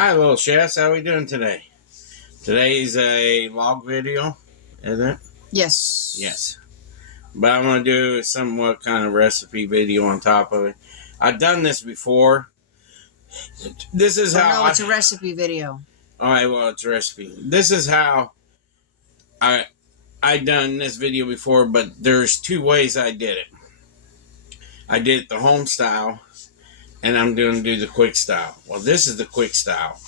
Hi, little chefs. How we doing today? Today's a log video, isn't it? Yes. Yes. But I'm going to do a somewhat kind of recipe video on top of it. I've done this before. This is how no, it's a recipe video. All right, well, it's a recipe. This is how I done this video before, but there's two ways I did it. I did it the home style, and I'm going to do the quick style. Well, this is the quick style.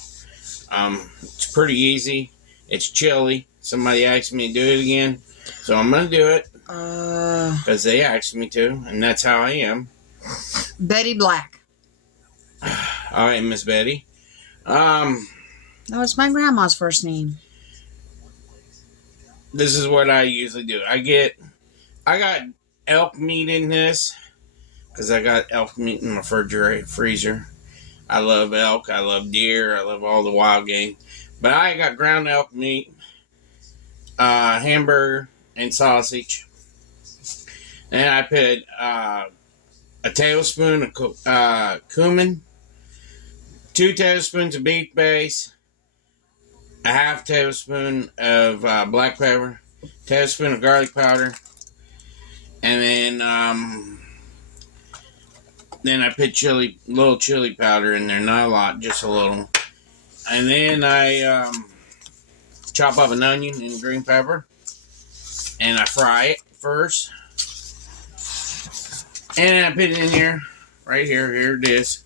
It's pretty easy. It's chili. Somebody asked me to do it again, so I'm going to do it because they asked me to, and that's how I am. Betty Black. All right, Miss Betty. No, it's my grandma's first name. This is what I usually do. I got elk meat in this because I got elk meat in my freezer. I love elk. I love deer. I love all the wild game. But I got ground elk meat, hamburger, and sausage. And I put a tablespoon of cumin, 2 tablespoons of beef base, a half tablespoon of black pepper, tablespoon of garlic powder, and then I put little chili powder in there, not a lot, just a little. And then I chop up an onion and green pepper, and I fry it first. And I put it in here, right here. Here it is.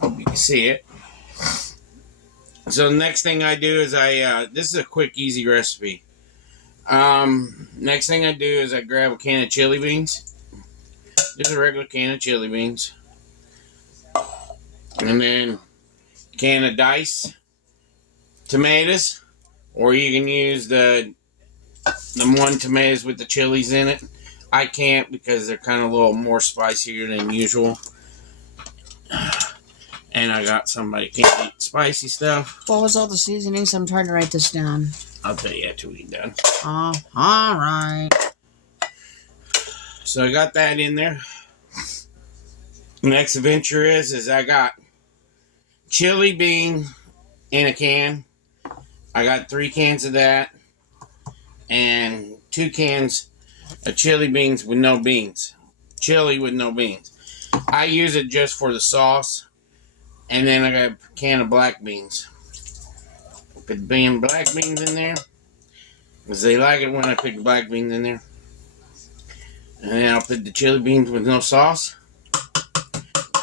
Hope you can see it. So the next thing I do is this is a quick, easy recipe. Next thing I do is I grab a can of chili beans. Just a regular can of chili beans. And then a can of diced tomatoes. Or you can use the one tomatoes with the chilies in it. I can't because they're kind of a little more spicier than usual. And I got somebody can't eat spicy stuff. What was all the seasonings? I'm trying to write this down. I'll tell you after we're done. All right. So I got that in there. Next adventure is I got chili bean in a can. I got 3 cans of that. And 2 cans of chili beans with no beans. Chili with no beans. I use it just for the sauce. And then I got a can of black beans. Put black beans in there. Because they like it when I put black beans in there. And then I'll put the chili beans with no sauce.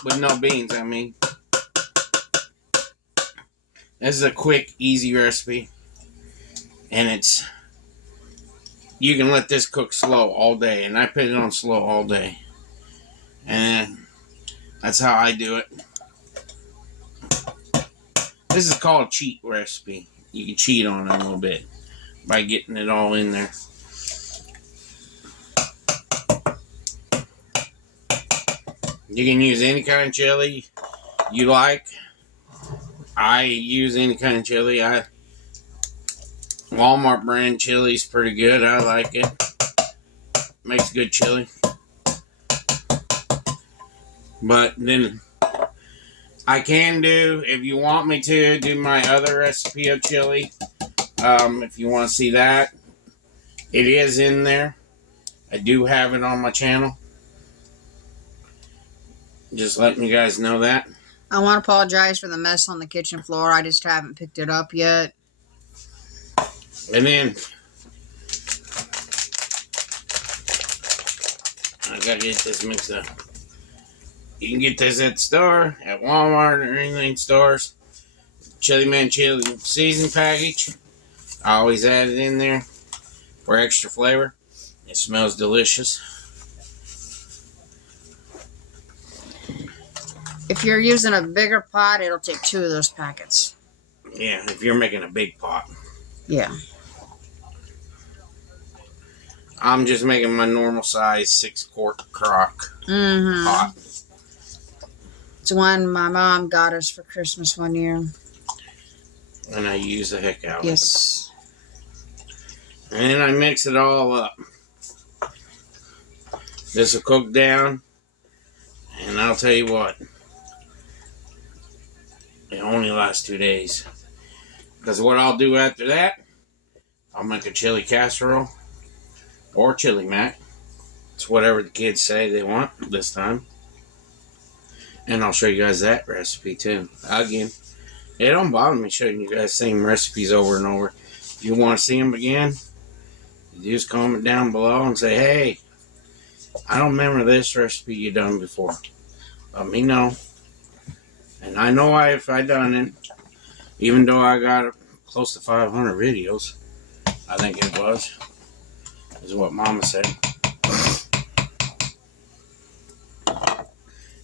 With no beans, I mean. This is a quick, easy recipe. And you can let this cook slow all day. And I put it on slow all day. And that's how I do it. This is called a cheat recipe. You can cheat on it a little bit by getting it all in there. You can use any kind of chili you like. I use any kind of chili. Walmart brand chili is pretty good. I like it. Makes good chili. But then I can do, if you want me to, do my other recipe of chili. If you want to see that, it is in there. I do have it on my channel. Just letting you guys know that. I want to apologize for the mess on the kitchen floor. I just haven't picked it up yet. And then I gotta get this mixed up. You can get this at the store, at Walmart, or anything stores. Chili Man Chili season package. I always add it in there for extra flavor. It smells delicious. If you're using a bigger pot, it'll take 2 of those packets. Yeah, if you're making a big pot. Yeah. I'm just making my normal size 6-quart crock pot. It's one my mom got us for Christmas one year. And I use the heck out of it. Yes. And then I mix it all up. This will cook down. And I'll tell you what. It only lasts 2 days. Because what I'll do after that, I'll make a chili casserole or chili mac. It's whatever the kids say they want this time. And I'll show you guys that recipe too. Again, it don't bother me showing you guys the same recipes over and over. If you want to see them again, you just comment down below and say, hey, I don't remember this recipe you done before. Let me know. And I know if I done it, even though I got close to 500 videos, I think it was, is what Mama said.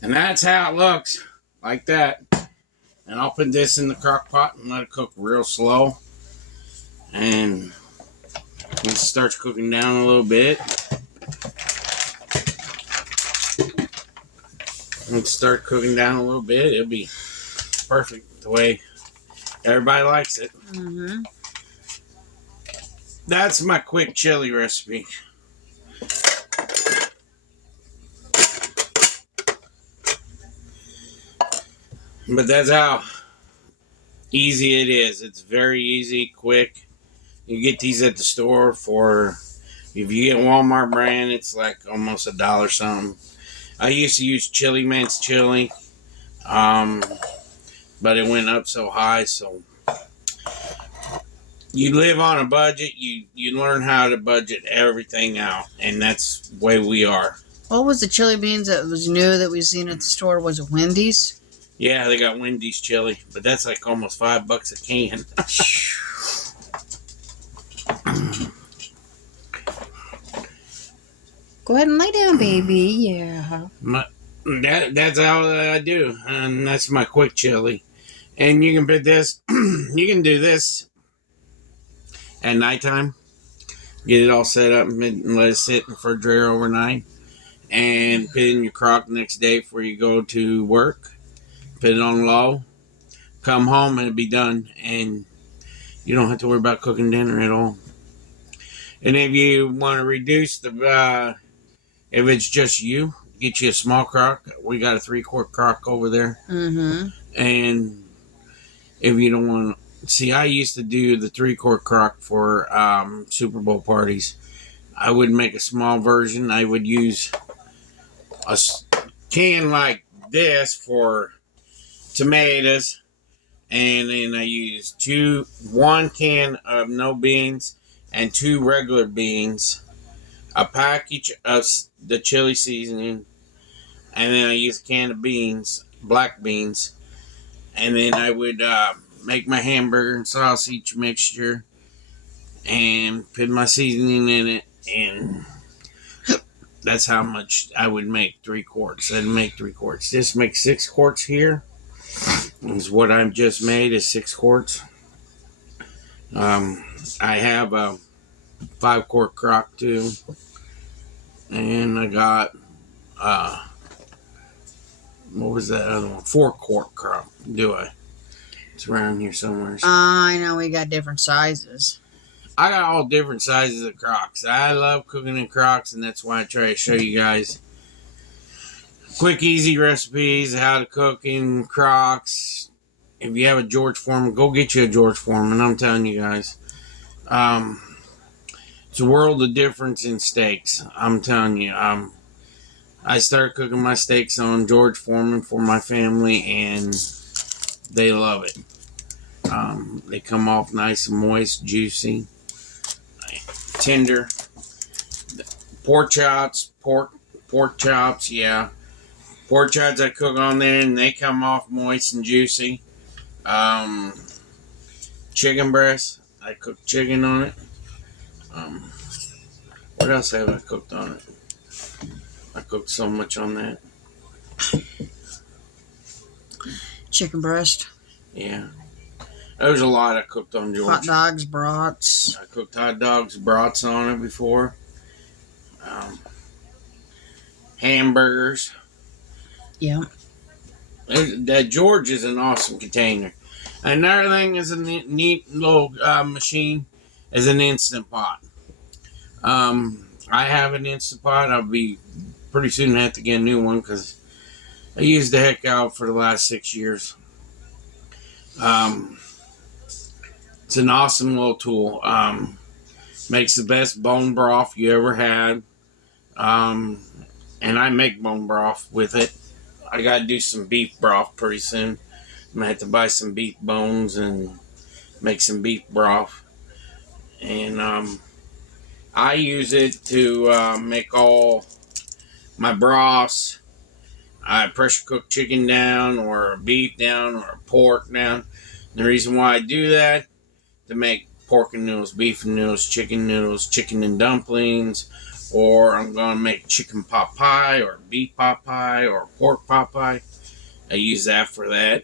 And that's how it looks, like that. And I'll put this in the crock pot and let it cook real slow. And once it starts cooking down a little bit, it'll be perfect the way everybody likes it. Mm-hmm. That's my quick chili recipe. But that's how easy it is. It's very easy, quick. You get these at the store for, if you get Walmart brand, it's like almost $1 something. I used to use Chili Man's chili, but it went up so high. So you live on a budget. You learn how to budget everything out, and that's the way we are. What was the chili beans that was new that we seen at the store? Was it Wendy's? Yeah, they got Wendy's chili, but that's like almost $5 a can. Go ahead and lay down, baby. Yeah. That's how I do, and that's my quick chili. And you can put this, you can do this at nighttime. Get it all set up and let it sit in the refrigerator overnight, and put it in your crock the next day before you go to work. Put it on low. Come home and it'll be done, and you don't have to worry about cooking dinner at all. And if you want to reduce the, if it's just you, get you a small crock. We got a 3-quart crock over there. Mm-hmm. And if you don't want to, see, I used to do the 3-quart crock for Super Bowl parties. I would make a small version. I would use a can like this for tomatoes, and then I use 1 can of no beans and 2 regular beans, a package of the chili seasoning, and then I use a can of beans, black beans, and then I would make my hamburger and sausage mixture and put my seasoning in it, and that's how much I would make 3 quarts. I'd make 3 quarts. This makes 6 quarts here. Is what I've just made is 6 quarts. I have a 5-quart crock too, and I got what was that other one? 4-quart crock. Do I? It's around here somewhere. I know we got different sizes. I got all different sizes of crocks. I love cooking in crocks, and that's why I try to show you guys quick, easy recipes, how to cook in crocks. If you have a George Foreman, go get you a George Foreman. I'm telling you guys. It's a world of difference in steaks. I'm telling you. I started cooking my steaks on George Foreman for my family, and they love it. They come off nice and moist, juicy, tender. Pork chops, yeah. Pork chops I cook on there, and they come off moist and juicy. Chicken breast, I cook chicken on it. What else have I cooked on it? I cooked so much on that. Chicken breast. Yeah. There's a lot I cooked on George. Hot dogs, brats. I cooked hot dogs, brats on it before. Hamburgers. Yeah. That George is an awesome container. Another thing is a neat little machine is an Instant Pot. I have an Instant Pot. I'll be pretty soon have to get a new one because I used the heck out for the last 6 years. Um, it's an awesome little tool. Makes the best bone broth you ever had. And I make bone broth with it. I gotta do some beef broth pretty soon. I'm gonna have to buy some beef bones and make some beef broth. And I use it to make all my broths. I pressure cook chicken down, or beef down, or pork down. The reason why I do that, to make pork and noodles, beef and noodles, chicken and dumplings, or I'm gonna make chicken pot pie, or beef pot pie, or pork pot pie. I use that for that.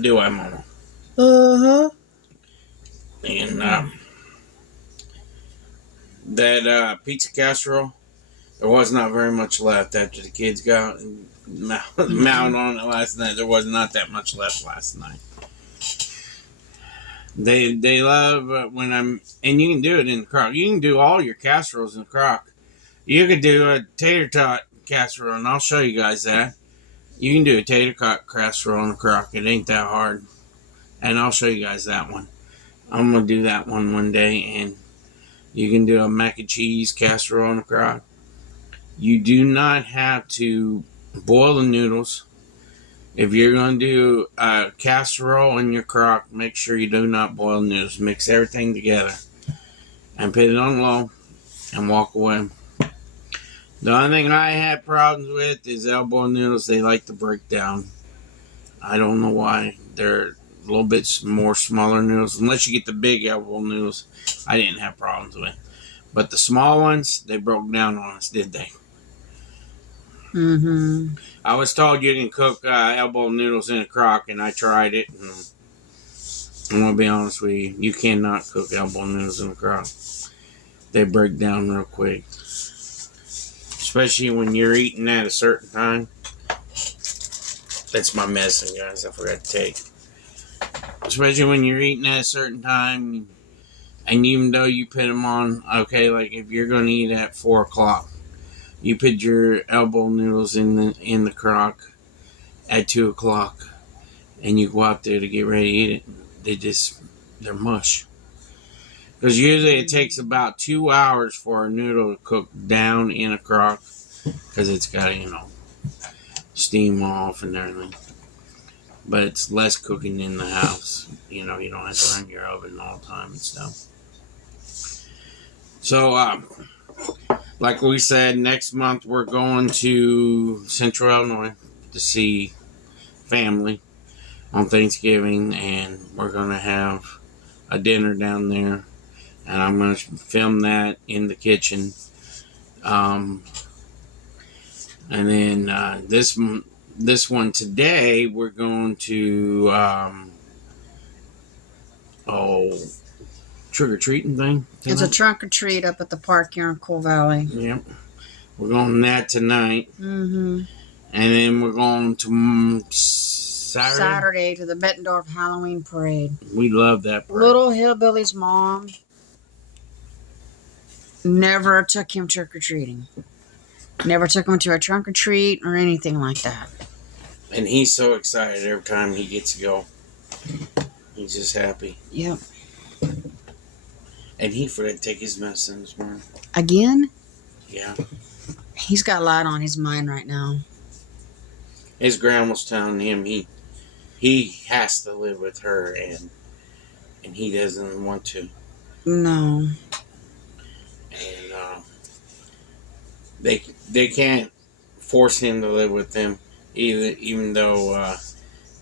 Do I, Mama? Uh-huh. And that pizza casserole, there was not very much left after the kids got mount on it last night. There was not that much left last night. They love when I'm, and you can do it in the crock. You can do all your casseroles in the crock. You could do a tater tot casserole, and I'll show you guys that. You can do a tater tot casserole in the crock. It ain't that hard, and I'll show you guys that one. I'm gonna do that one day, and you can do a mac and cheese casserole in the crock. You do not have to boil the noodles. If you're going to do a casserole in your crock, make sure you do not boil noodles. Mix everything together and put it on low and walk away. The only thing I have problems with is elbow noodles. They like to break down. I don't know why. They're a little bit more smaller noodles. Unless you get the big elbow noodles, I didn't have problems with. But the small ones, they broke down on us, did they? Mm-hmm. I was told you can cook elbow noodles in a crock, and I tried it. And I'm going to be honest with you. You cannot cook elbow noodles in a crock. They break down real quick. Especially when you're eating at a certain time. That's my medicine, guys. I forgot to take. Especially when you're eating at a certain time. And even though you put them on, okay, like if you're going to eat at 4 o'clock, you put your elbow noodles in the crock at 2 o'clock, and you go out there to get ready to eat it. They're mush. Because usually it takes about 2 hours for a noodle to cook down in a crock, because it's got to, steam off and everything. But it's less cooking in the house. You don't have to run your oven all the time and stuff. So, like we said, next month we're going to Central Illinois to see family on Thanksgiving, and we're going to have a dinner down there, and I'm going to film that in the kitchen. And then this one today, we're going to trick-or-treating thing tonight. It's a trunk or treat up at the park here in Coal Valley. Yep. We're going to that tonight. Mm-hmm. And then we're going to Saturday to the Bettendorf Halloween Parade. We love that parade. Little Hillbilly's mom never took him trick-or-treating. Never took him to a trunk or treat or anything like that. And he's so excited every time he gets to go. He's just happy. Yep. And he forgot to take his medicine this morning. Again? Yeah. He's got a lot on his mind right now. His grandma's telling him he has to live with her, and he doesn't want to. No. And they can't force him to live with them, even though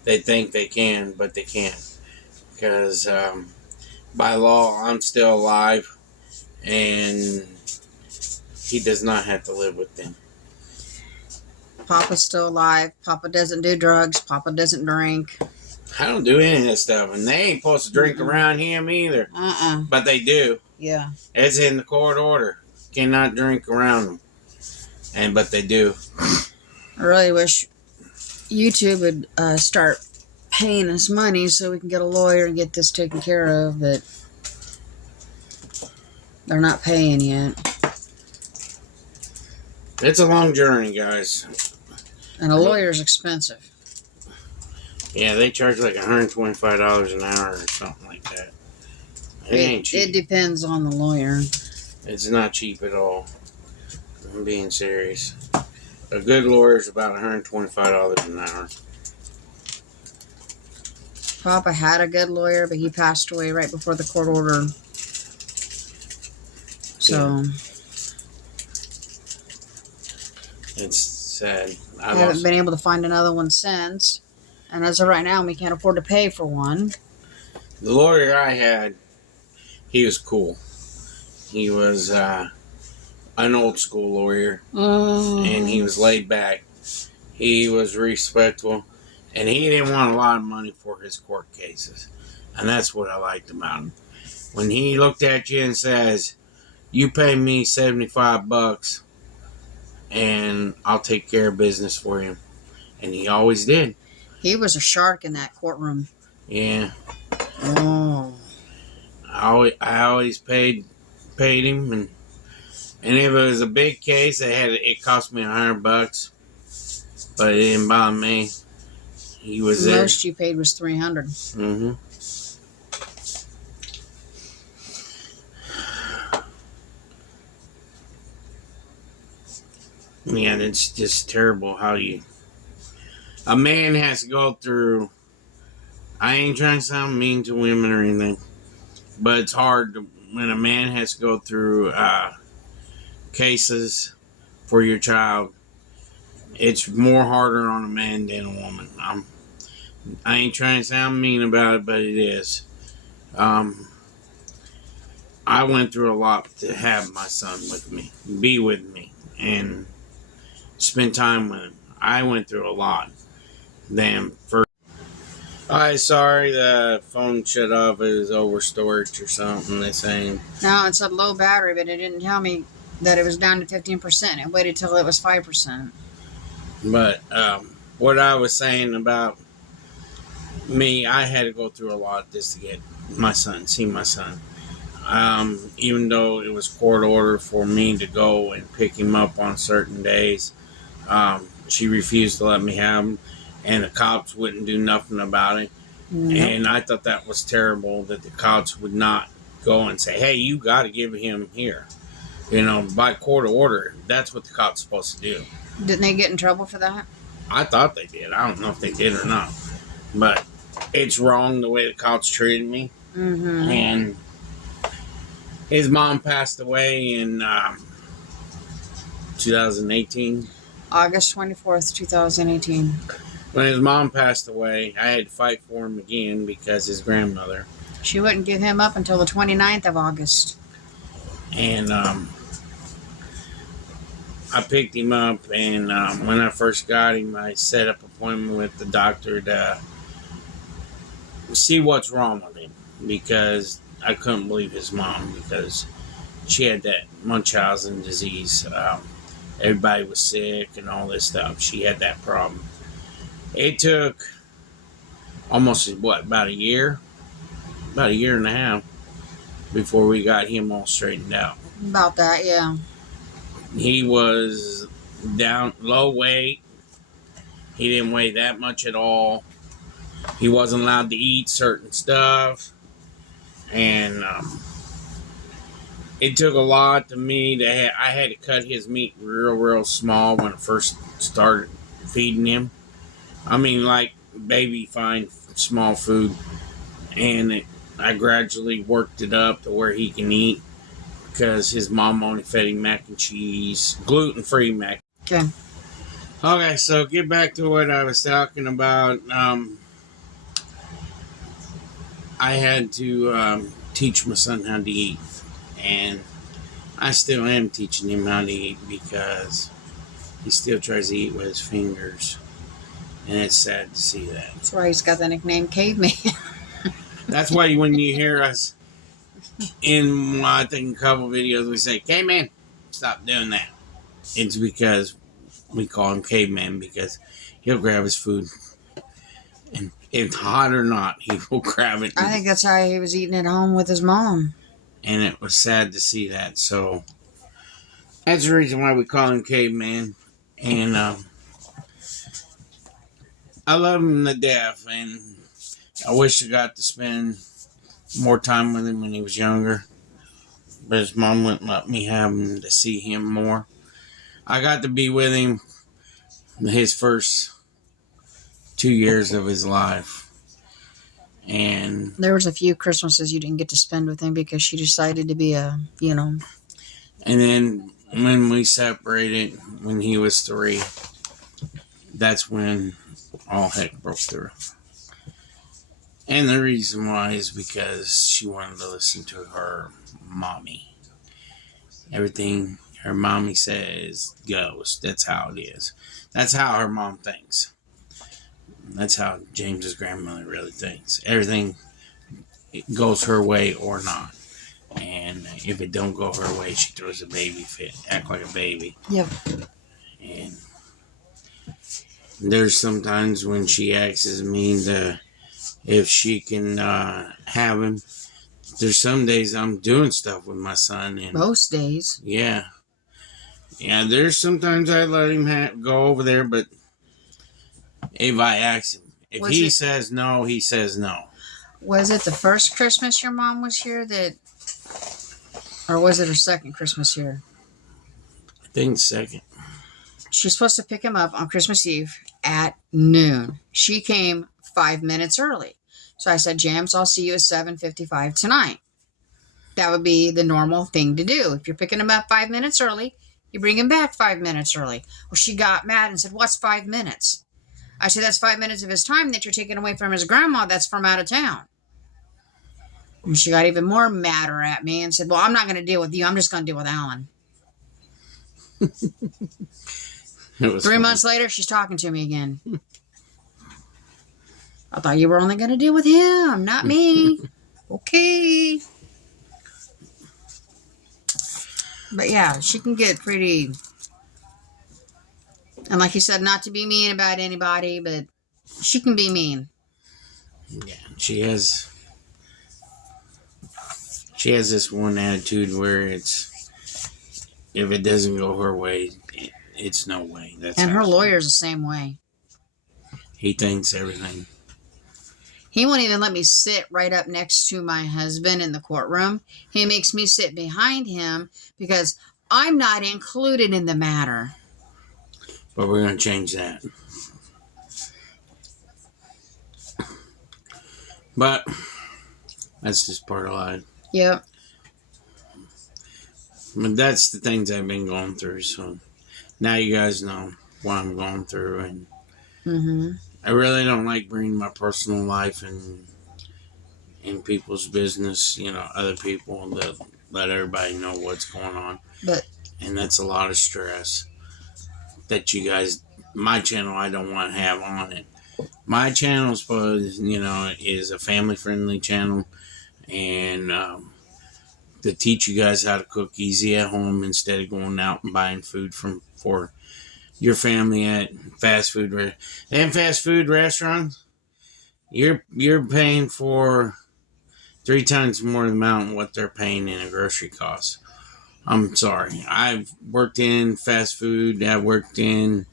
they think they can, but they can't. Because by law, I'm still alive, and he does not have to live with them. Papa's still alive. Papa doesn't do drugs. Papa doesn't drink. I don't do any of that stuff, and they ain't supposed to drink around him either. But they do. Yeah. It's in the court order. Cannot drink around them. But they do. I really wish YouTube would start paying us money so we can get a lawyer and get this taken care of, but they're not paying yet. It's a long journey, guys. And a lawyer's expensive. Yeah, they charge like $125 an hour or something like that. It ain't It cheap. depends on the lawyer. It's not cheap at all. I'm being serious. A good lawyer is about $125 an hour. Papa had a good lawyer, but he passed away right before the court order. So It's sad. I haven't been able to find another one since. And as of right now, we can't afford to pay for one. The lawyer I had, he was cool. He was an old school lawyer, and he was laid back. He was respectful, and he didn't want a lot of money for his court cases. And that's what I liked about him. When he looked at you and says, "You pay me $75 and I'll take care of business for you." And he always did. He was a shark in that courtroom. Yeah. Oh. I always paid him, and if it was a big case, it cost me $100, but it didn't bother me. He was The there. most you paid was $300. Mm-hmm. Yeah, it's just terrible how a man has to go through. I ain't trying to sound mean to women or anything, but it's hard when a man has to go through cases for your child. It's more harder on a man than a woman. I ain't trying to sound mean about it, but it is. I went through a lot to have my son with me, be with me, and spend time with him. I went through a lot. Damn. Sorry, the phone shut off. It was over storage or something, they're saying. No, it said low battery, but it didn't tell me that it was down to 15%. It waited till it was 5%. But what I was saying about me, I had to go through a lot just to get see my son. Even though it was court order for me to go and pick him up on certain days, she refused to let me have him, and the cops wouldn't do nothing about it. Mm-hmm. And I thought that was terrible that the cops would not go and say, "Hey, you got to give him here." By court order, that's what the cops are supposed to do. Didn't they get in trouble for that? I thought they did. I don't know if they did or not. But it's wrong the way the cops treated me. Mm-hmm. And his mom passed away in 2018. August 24th, 2018. When his mom passed away, I had to fight for him again because his grandmother. She wouldn't give him up until the 29th of August. And I picked him up, and when I first got him, I set up an appointment with the doctor to see what's wrong with him, because I couldn't believe his mom, because she had that Munchausen disease. Everybody was sick and all this stuff. She had that problem. It took almost, about a year and a half before we got him all straightened out. About that, yeah. He was down, low weight. He didn't weigh that much at all. He wasn't allowed to eat certain stuff. And it took a lot to me. I had to cut his meat real small when I first started feeding him. I mean, like baby fine small food. And I gradually worked it up to where he can eat, because his mom only fed him mac and cheese, gluten-free mac. Okay, so get back to what I was talking about. I had to teach my son how to eat, and I still am teaching him how to eat, because he still tries to eat with his fingers, and it's sad to see that. That's why he's got the nickname Caveman. That's why when you hear us in, I think, a couple videos, we say, "Caveman, stop doing that." It's because we call him Caveman, because he'll grab his food, and if hot or not, he will grab it. I think that's how he was eating at home with his mom. And it was sad to see that. So that's the reason why we call him Caveman. And I love him to death, and I wish I got to spend more time with him when he was younger. But his mom wouldn't let me have him to see him more. I got to be with him his first 2 years of his life. And There was a few Christmases you didn't get to spend with him because she decided to be a, you know. And then when we separated, when he was 3, that's when all heck broke through. And the reason why is because she wanted to listen to her mommy. Everything her mommy says goes. That's how it is. That's how her mom thinks. That's how James's grandmother really thinks. Everything goes her way or not. And if it don't go her way, she throws a baby fit, act like a baby. Yep. And there's sometimes when she asks me if she can have him. There's some days I'm doing stuff with my son. And Most days. yeah. Yeah, there's sometimes I let him go over there, but if I ask him, if he says no, he says no. Was it the first Christmas your mom was here or was it her second Christmas here? I think second. She's supposed to pick him up on Christmas Eve at noon. She came 5 minutes early. So I said, James, I'll see you at 7:55 tonight. That would be the normal thing to do. If you're picking him up 5 minutes early, you bring him back 5 minutes early. Well, she got mad and said, what's 5 minutes? I said, that's 5 minutes of his time that you're taking away from his grandma that's from out of town. And she got even more madder at me and said, well, I'm not going to deal with you. I'm just going to deal with Alan. 3 months later, she's talking to me again. I thought you were only going to deal with him, not me. Okay. But yeah, she can get pretty... And like you said, not to be mean about anybody, but she can be mean. Yeah, she has this one attitude where it's, if it doesn't go her way, it's no way. And her lawyer's the same way. He thinks everything. He won't even let me sit right up next to my husband in the courtroom. He makes me sit behind him because I'm not included in the matter. But we're going to change that. But that's just part of life. Yep. But that's the things I've been going through. So now you guys know what I'm going through. And I really don't like bringing my personal life in people's business. You know, other people that let everybody know what's going on. And that's a lot of stress that you guys, my channel, I don't want to have on it. My channel is a family-friendly channel, and to teach you guys how to cook easy at home instead of going out and buying food for your family at fast food restaurants. You're paying for 3 times more the amount of what they're paying in a grocery cost. I'm sorry. I've worked in fast food. I've worked in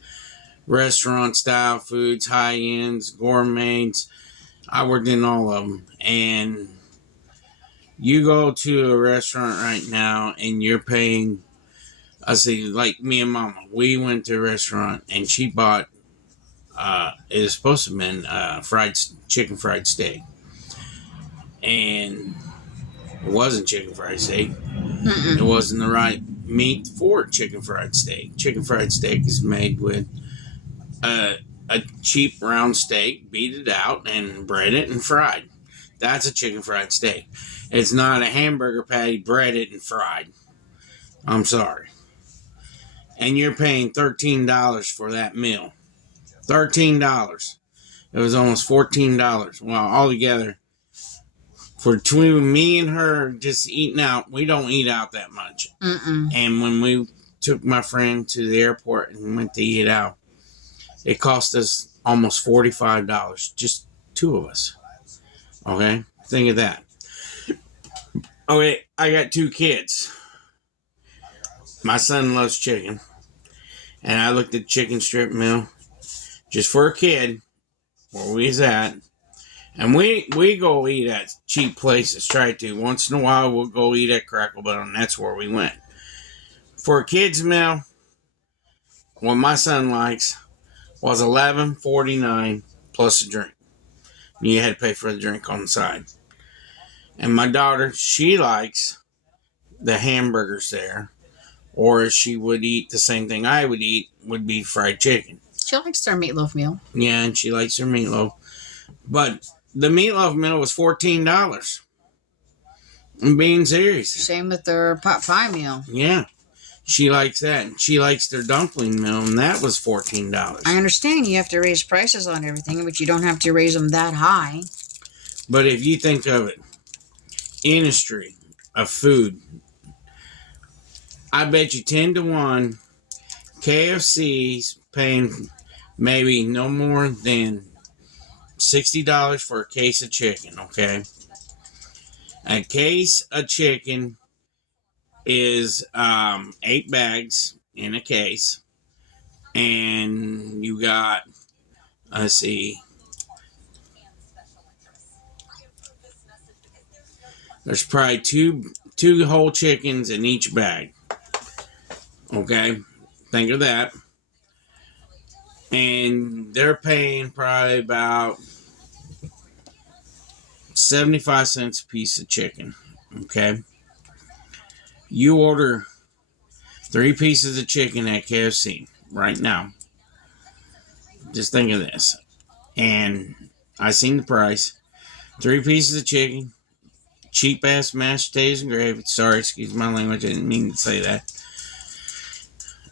restaurant-style foods, high-ends, gourmets. I worked in all of them. And you go to a restaurant right now and you're paying, I say, like me and Mama. We went to a restaurant and she bought, it was supposed to have been chicken fried steak. And it wasn't chicken fried steak. It wasn't the right meat for chicken fried steak. Chicken fried steak is made with a cheap round steak, beat it out, and bread it and fried. That's a chicken fried steak. It's not a hamburger patty breaded and fried. I'm sorry. And you're paying $13 for that meal. $13. It was almost $14. Well, altogether, for between me and her just eating out, we don't eat out that much. And when we took my friend to the airport and went to eat out, it cost us almost $45. Just 2 of us. Okay? Think of that. Okay, I got 2 kids. My son loves chicken. And I looked at chicken strip meal just for a kid. where we's at. And we go eat at cheap places, try to. Once in a while, we'll go eat at Crackle Barrel, and that's where we went. For a kid's meal, what my son likes was $11.49 plus a drink. You had to pay for the drink on the side. And my daughter, she likes the hamburgers there, or she would eat the same thing I would eat, would be fried chicken. She likes their meatloaf meal. Yeah, and she likes her meatloaf. But the meatloaf meal was $14. I'm being serious. Same with their pot pie meal. Yeah, she likes that. And she likes their dumpling meal, and that was $14. I understand you have to raise prices on everything, but you don't have to raise them that high. But if you think of it, industry of food, I bet you 10 to 1, KFC's paying maybe no more than $60 for a case of chicken, okay? A case of chicken is 8 bags in a case. And you got, let's see, there's probably two whole chickens in each bag. Okay? Think of that. And they're paying probably about 75 cents a piece of chicken. Okay? You order 3 pieces of chicken at KFC right now. Just think of this. And I seen the price. 3 pieces of chicken, cheap ass mashed potatoes and gravy. Sorry, excuse my language. I didn't mean to say that.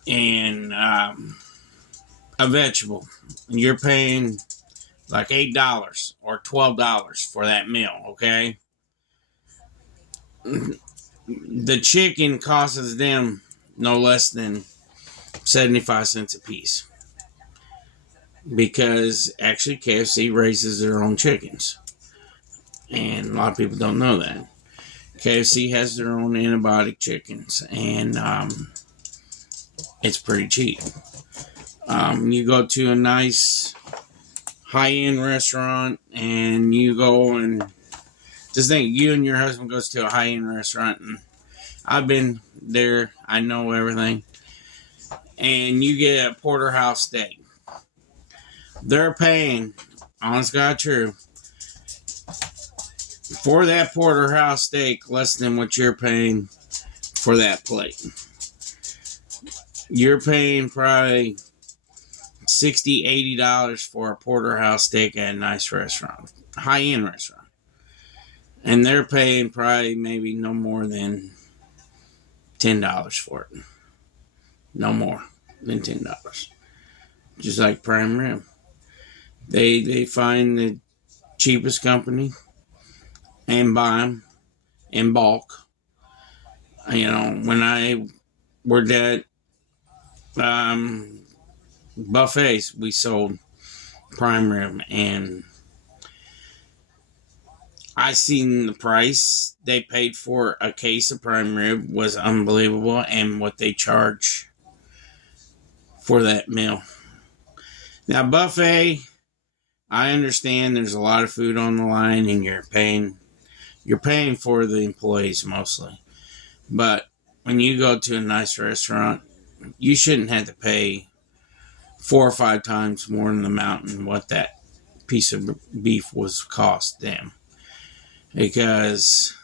And a vegetable. You're paying like $8 or $12 for that meal, okay? The chicken costs them no less than 75 cents a piece. Because actually KFC raises their own chickens. And a lot of people don't know that. KFC has their own antibiotic chickens. And it's pretty cheap. You go to a nice high-end restaurant and you go and just think you and your husband goes to a high-end restaurant, and I've been there, I know everything, and you get a porterhouse steak. They're paying, honest God true, for that porterhouse steak less than what you're paying for that plate. You're paying probably $60, $80 for a porterhouse steak at a nice restaurant, high-end restaurant. And they're paying probably maybe no more than $10 for it. No more than $10. Just like prime rib. They find the cheapest company and buy them in bulk. You know, when I worked at buffets, we sold prime rib, and I seen the price they paid for a case of prime rib was unbelievable, and what they charge for that meal. Now, buffet, I understand there's a lot of food on the line, and you're paying for the employees mostly. But when you go to a nice restaurant, you shouldn't have to pay 4 or 5 times more than the amount and what that piece of beef was cost them. Because,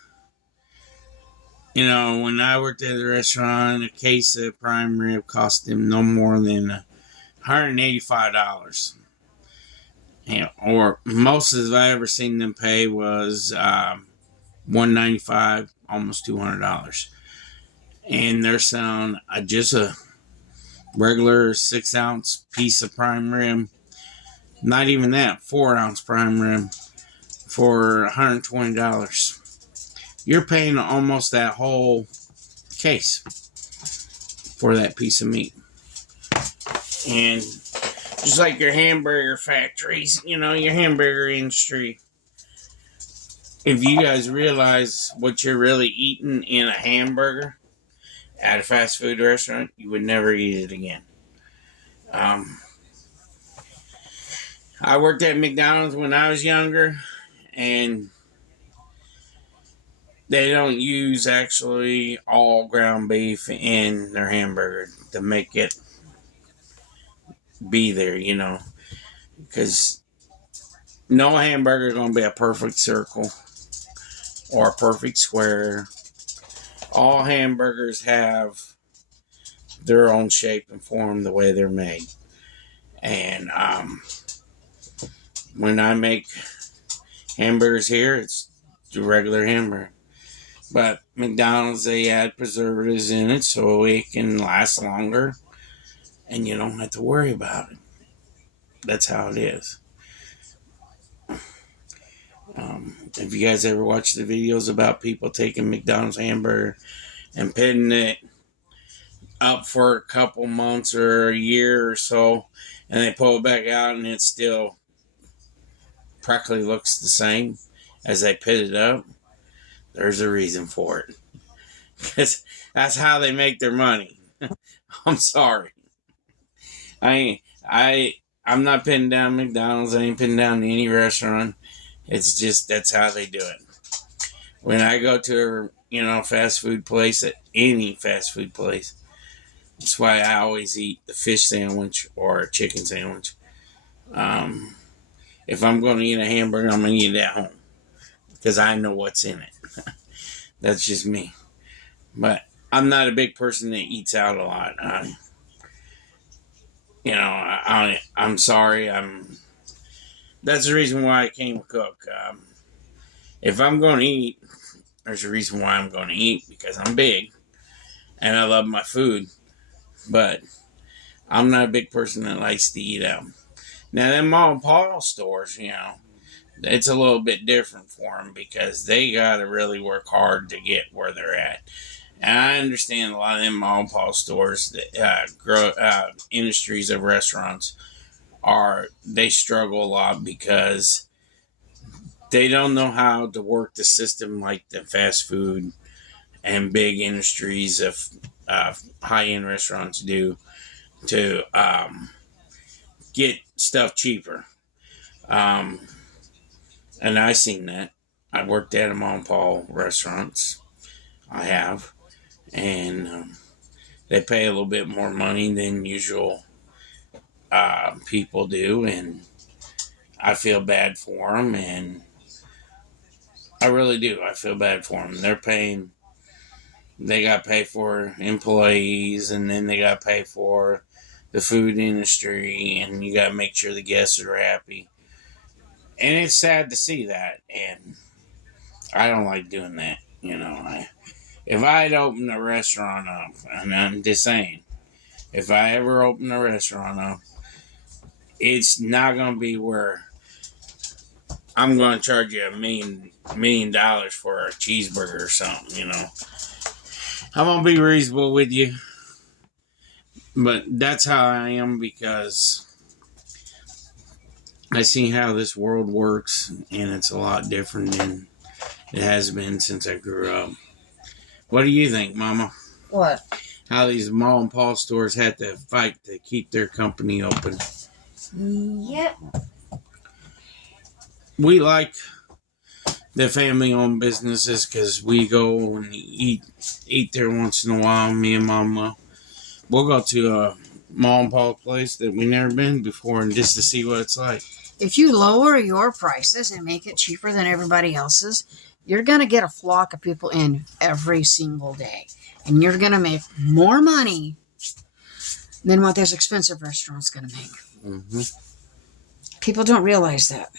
you know, when I worked at the restaurant, a case of prime rib cost them no more than $185. You know, or most of I ever seen them pay was $195, almost $200. And they're selling just a regular 6-ounce piece of prime rib. Not even that, 4-ounce prime rib for $120. You're paying almost that whole case for that piece of meat. And just like your hamburger factories, you know, your hamburger industry, if you guys realize what you're really eating in a hamburger at a fast food restaurant, you would never eat it again. I worked at McDonald's when I was younger, and they don't use actually all ground beef in their hamburger to make it be there, you know, because no hamburger is going to be a perfect circle or a perfect square. All hamburgers have their own shape and form the way they're made. And when I make hamburgers here, it's the regular hamburger. But McDonald's, they add preservatives in it so it can last longer and you don't have to worry about it. That's how it is. If you guys ever watch the videos about people taking McDonald's hamburger and pitting it up for a couple months or a year or so, and they pull it back out and it still practically looks the same as they pit it up, there's a reason for it. Because that's how they make their money. I'm sorry. I'm not pinning down McDonald's. I ain't pinning down any restaurant. It's just that's how they do it. When I go to a fast food place, at any fast food place, that's why I always eat the fish sandwich or a chicken sandwich. If I'm going to eat a hamburger, I'm going to eat it at home because I know what's in it. That's just me. But I'm not a big person that eats out a lot. I'm sorry. That's the reason why I came to cook. If I'm going to eat, there's a reason why I'm going to eat, because I'm big and I love my food. But I'm not a big person that likes to eat out. Now, them mom and pop stores, it's a little bit different for them because they got to really work hard to get where they're at. And I understand a lot of them mom and pop stores that grow industries of restaurants they struggle a lot because they don't know how to work the system like the fast food and big industries of high-end restaurants do to get stuff cheaper. And I seen that. I worked at a mom and pop restaurants. I have. And they pay a little bit more money than usual people do. And I feel bad for them. And I really do. I feel bad for them. They got to pay for employees, and then they got to pay for the food industry, and you got to make sure the guests are happy. And it's sad to see that, and I don't like doing that. If I had opened a restaurant up, and I'm just saying, if I ever open a restaurant up, it's not going to be where I'm going to charge you $1 million for a cheeseburger or something, I'm going to be reasonable with you. But that's how I am, because I see how this world works, and it's a lot different than it has been since I grew up. What do you think, Mama? What? How these mom and pop stores had to fight to keep their company open. Yep. We like the family-owned businesses because we go and eat there once in a while. Me and Mama, we'll go to a mom and pop place that we never been before, and just to see what it's like. If you lower your prices and make it cheaper than everybody else's, you're going to get a flock of people in every single day. And you're going to make more money than what this expensive restaurant's going to make. Mm-hmm. People don't realize that.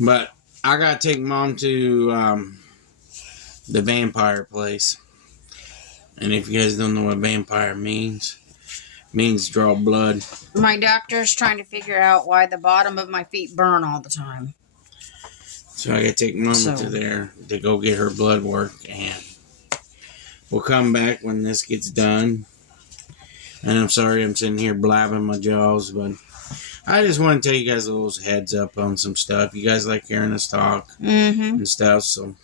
But I got to take Mom to the vampire place. And if you guys don't know what vampire means, it means draw blood. My doctor's trying to figure out why the bottom of my feet burn all the time. So I got to take Mama to there to go get her blood work. And we'll come back when this gets done. And I'm sorry I'm sitting here blabbing my jaws, but I just want to tell you guys a little heads up on some stuff. You guys like hearing us talk and stuff, so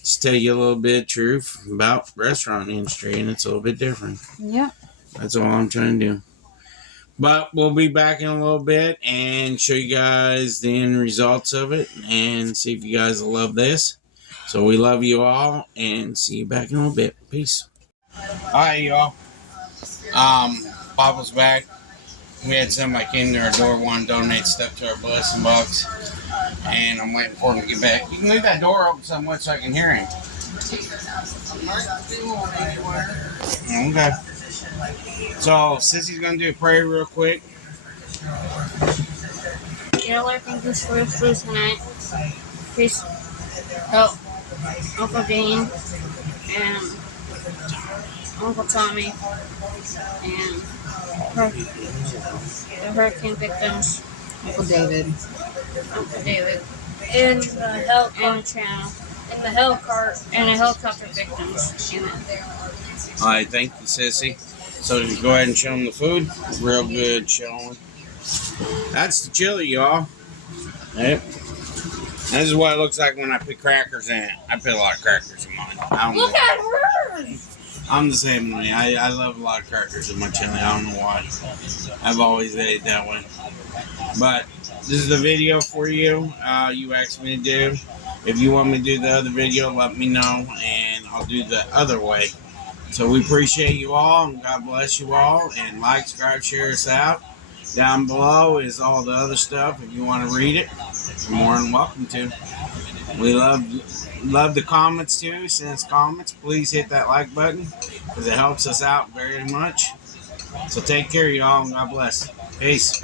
just tell you a little bit of truth about restaurant industry, and it's a little bit different. Yeah. That's all I'm trying to do. But we'll be back in a little bit and show you guys the end results of it and see if you guys will love this. So we love you all and see you back in a little bit. Peace. Hi, y'all. Papa's back. We had somebody came to our door, wanted to donate stuff to our blessing box, and I'm waiting for him to get back. You can leave that door open somewhat so I can hear him. Okay. So, Sissy's going to do a prayer real quick. Dear Lord, thank you for your food tonight. Please help Uncle Dean and Uncle Tommy and the hurricane victims, Uncle David. Uncle David, and the helicopter victims. Amen. All right, thank you, Sissy. So, you go ahead and show them the food. Real good showing. That's the chili, y'all. Yep. This is what it looks like when I put crackers in it. I put a lot of crackers in mine. I don't know. Look at hers! I'm the same way. I love a lot of crackers in my chili. I don't know why. I've always ate it that way. But this is the video for you. You asked me to do. If you want me to do the other video, let me know, and I'll do the other way. So we appreciate you all, and God bless you all. And like, subscribe, share us out. Down below is all the other stuff. If you want to read it, you're more than welcome to. We love the comments too. Send us comments. Please hit that like button because it helps us out very much. So take care, y'all, and God bless. Peace.